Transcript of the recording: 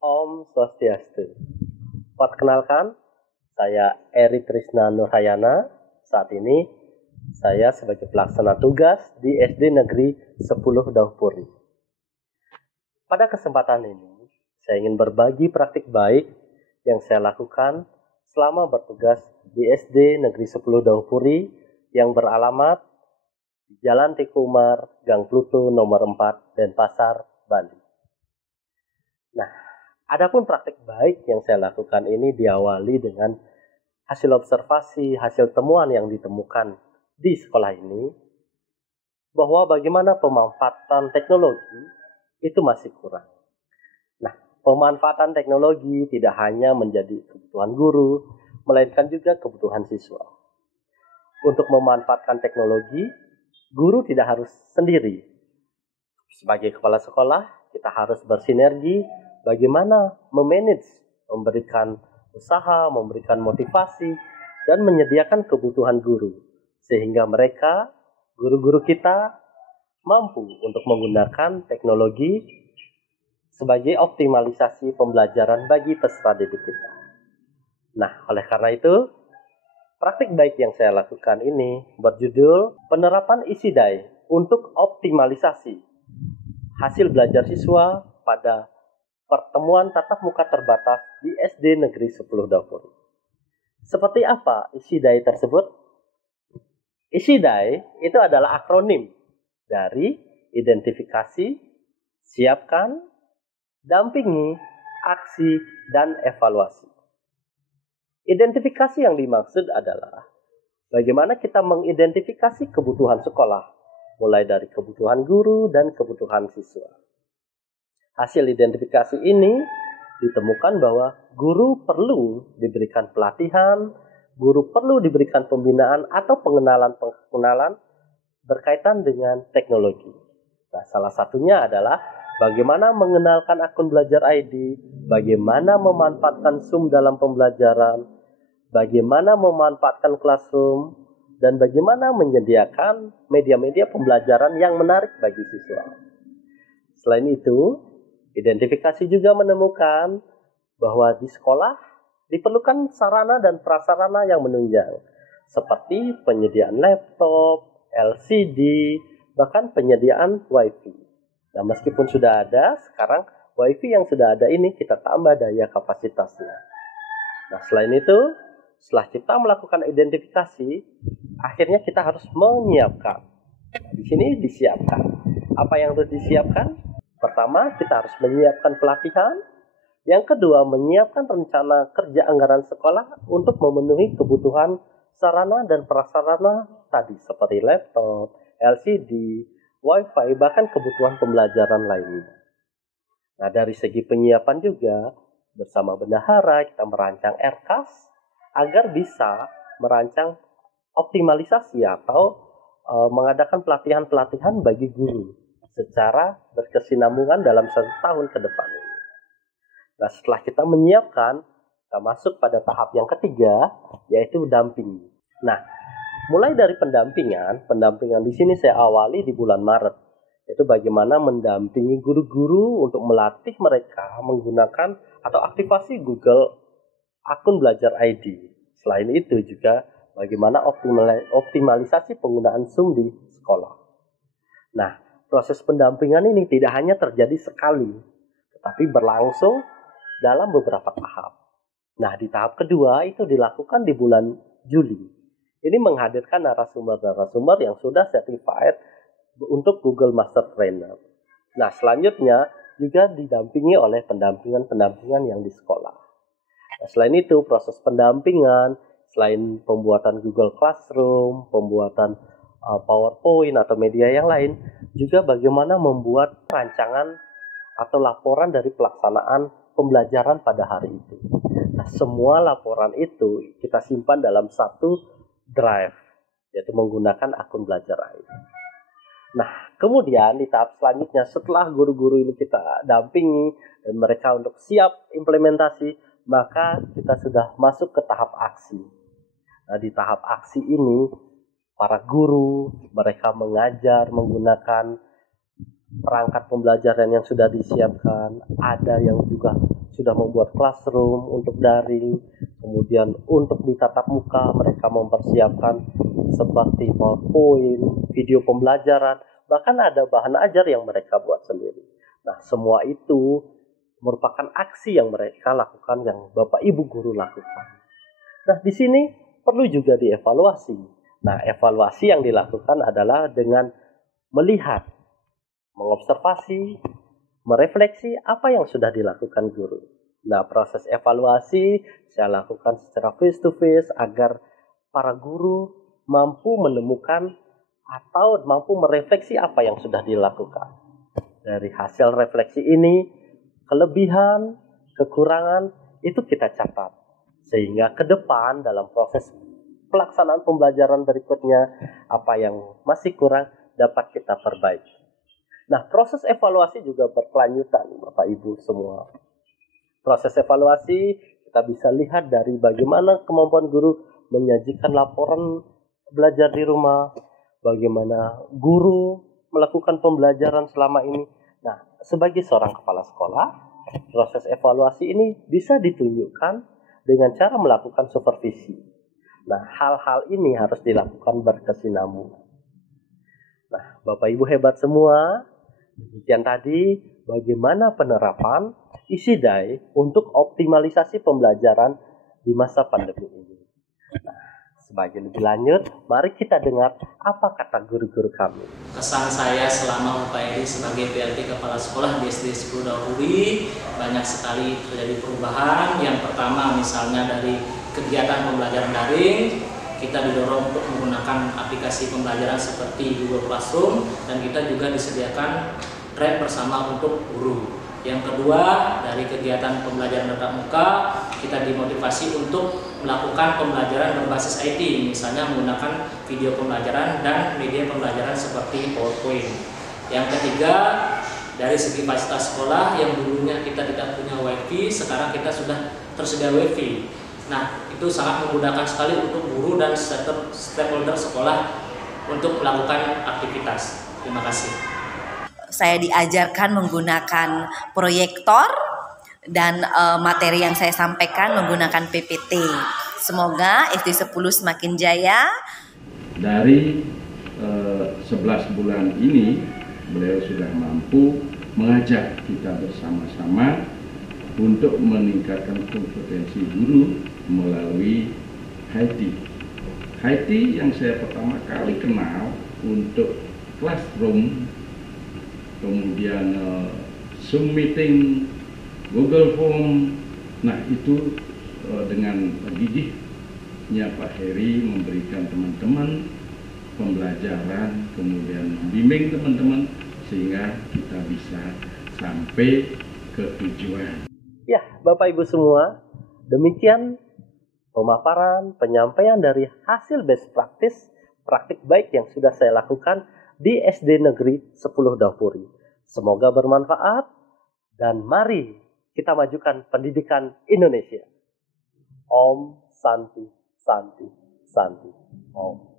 Om Swastiastu. Perkenalkan, saya Eri Trisna Nurhayana. Saat ini saya sebagai pelaksana tugas di SD Negeri 10 Daupuri. Pada kesempatan ini, saya ingin berbagi praktik baik yang saya lakukan selama bertugas di SD Negeri 10 Daupuri yang beralamat di Jalan Teku Umar, Gang Pluto nomor 4, Denpasar, Bali. Nah, adapun praktik baik yang saya lakukan ini diawali dengan hasil observasi, hasil temuan yang ditemukan di sekolah ini, bahwa bagaimana pemanfaatan teknologi itu masih kurang. Nah, pemanfaatan teknologi tidak hanya menjadi kebutuhan guru, melainkan juga kebutuhan siswa. Untuk memanfaatkan teknologi, guru tidak harus sendiri. Sebagai kepala sekolah, kita harus bersinergi bagaimana memanage, memberikan usaha, memberikan motivasi, dan menyediakan kebutuhan guru. Sehingga mereka, guru-guru kita, mampu untuk menggunakan teknologi sebagai optimalisasi pembelajaran bagi peserta didik kita. Nah, oleh karena itu, praktik baik yang saya lakukan ini berjudul penerapan ISIDAI untuk optimalisasi hasil belajar siswa pada pertemuan tatap muka terbatas di SD Negeri 10 Daupuri. Seperti apa ISIDAI tersebut? ISIDAI itu adalah akronim dari identifikasi, siapkan, dampingi, aksi, dan evaluasi. Identifikasi yang dimaksud adalah bagaimana kita mengidentifikasi kebutuhan sekolah, mulai dari kebutuhan guru dan kebutuhan siswa. Hasil identifikasi ini ditemukan bahwa guru perlu diberikan pelatihan, guru perlu diberikan pembinaan atau pengenalan berkaitan dengan teknologi. Nah, salah satunya adalah bagaimana mengenalkan akun belajar ID, bagaimana memanfaatkan Zoom dalam pembelajaran, bagaimana memanfaatkan classroom, dan bagaimana menyediakan media-media pembelajaran yang menarik bagi siswa. Selain itu, identifikasi juga menemukan bahwa di sekolah diperlukan sarana dan prasarana yang menunjang, seperti penyediaan laptop, LCD, bahkan penyediaan WiFi. Nah, meskipun sudah ada, sekarang WiFi yang sudah ada ini kita tambah daya kapasitasnya. Nah, selain itu, setelah kita melakukan identifikasi, akhirnya kita harus menyiapkan. Di sini disiapkan. Apa yang harus disiapkan? Pertama, kita harus menyiapkan pelatihan. Yang kedua, menyiapkan rencana kerja anggaran sekolah untuk memenuhi kebutuhan sarana dan prasarana tadi, seperti laptop, LCD, WiFi, bahkan kebutuhan pembelajaran lainnya. Nah, dari segi penyiapan juga, bersama bendahara kita merancang RKAS agar bisa merancang optimalisasi atau mengadakan pelatihan-pelatihan bagi guru secara berkesinambungan dalam 1 tahun ke depan ini. Nah, setelah kita menyiapkan, kita masuk pada tahap yang ketiga, yaitu dampingi. Nah, mulai dari pendampingan di sini saya awali di bulan Maret, yaitu bagaimana mendampingi guru-guru untuk melatih mereka menggunakan atau aktivasi Google akun belajar ID. Selain itu juga bagaimana optimalisasi penggunaan Zoom di sekolah. Nah, proses pendampingan ini tidak hanya terjadi sekali, tetapi berlangsung dalam beberapa tahap. Nah, di tahap kedua itu dilakukan di bulan Juli. Ini menghadirkan narasumber-narasumber yang sudah certified untuk Google Master Trainer. Nah, selanjutnya juga didampingi oleh pendampingan yang di sekolah. Nah, selain itu, proses pendampingan, selain pembuatan Google Classroom, pembuatan PowerPoint atau media yang lain, juga bagaimana membuat rancangan atau laporan dari pelaksanaan pembelajaran pada hari itu. Nah, semua laporan itu kita simpan dalam satu drive, yaitu menggunakan akun belajar ID. Nah, kemudian di tahap selanjutnya, setelah guru-guru ini kita dampingi dan mereka untuk siap implementasi, maka kita sudah masuk ke tahap aksi. Nah, di tahap aksi ini, para guru, mereka mengajar menggunakan perangkat pembelajaran yang sudah disiapkan, ada yang juga sudah membuat classroom untuk daring, kemudian untuk di tatap muka mereka mempersiapkan seperti PowerPoint, video pembelajaran, bahkan ada bahan ajar yang mereka buat sendiri. Nah, semua itu merupakan aksi yang mereka lakukan, yang Bapak Ibu guru lakukan. Nah, di sini perlu juga dievaluasi. Nah, evaluasi yang dilakukan adalah dengan melihat, mengobservasi, merefleksi apa yang sudah dilakukan guru. Nah, proses evaluasi saya lakukan secara face to face agar para guru mampu menemukan atau mampu merefleksi apa yang sudah dilakukan. Dari hasil refleksi ini, kelebihan, kekurangan itu kita catat. Sehingga ke depan dalam proses pelaksanaan pembelajaran berikutnya, apa yang masih kurang dapat kita perbaiki. Nah, proses evaluasi juga berkelanjutan, Bapak Ibu semua. Proses evaluasi kita bisa lihat dari bagaimana kemampuan guru menyajikan laporan belajar di rumah, bagaimana guru melakukan pembelajaran selama ini. Nah, sebagai seorang kepala sekolah, proses evaluasi ini bisa ditunjukkan dengan cara melakukan supervisi. Nah, hal-hal ini harus dilakukan berkesinambungan. Nah, Bapak Ibu hebat semua, demikian tadi bagaimana penerapan ISIDAI untuk optimalisasi pembelajaran di masa pandemi ini. Nah, sebagai lebih lanjut, mari kita dengar apa kata guru-guru kami. Kesan saya selama UPRI sebagai PLT Kepala Sekolah di SD 10 Dauri, banyak sekali terjadi perubahan. Yang pertama misalnya dari kegiatan pembelajaran daring, kita didorong untuk menggunakan aplikasi pembelajaran seperti Google Classroom, dan kita juga disediakan Drive bersama untuk guru. Yang kedua, dari kegiatan pembelajaran tatap muka, kita dimotivasi untuk melakukan pembelajaran berbasis IT, misalnya menggunakan video pembelajaran dan media pembelajaran seperti PowerPoint. Yang ketiga, dari segi fasilitas sekolah yang dulunya kita tidak punya WiFi, sekarang kita sudah tersedia WiFi. Nah, itu sangat memudahkan sekali untuk guru dan stakeholder sekolah untuk melakukan aktivitas. Terima kasih. Saya diajarkan menggunakan proyektor dan materi yang saya sampaikan menggunakan PPT. Semoga SD 10 semakin jaya. Dari 11 bulan ini, beliau sudah mampu mengajak kita bersama-sama untuk meningkatkan kompetensi guru melalui HiT. HiT yang saya pertama kali kenal untuk classroom, kemudian Zoom meeting, Google Form. Nah, itu dengan gigihnya Pak Heri memberikan teman-teman pembelajaran, kemudian membimbing teman-teman sehingga kita bisa sampai ke tujuan. Ya, Bapak Ibu semua, demikian pemaparan, penyampaian dari hasil best practice, praktik baik yang sudah saya lakukan di SD Negeri 10 Daupuri. Semoga bermanfaat dan mari kita majukan pendidikan Indonesia. Om Santi Santi Santi Om.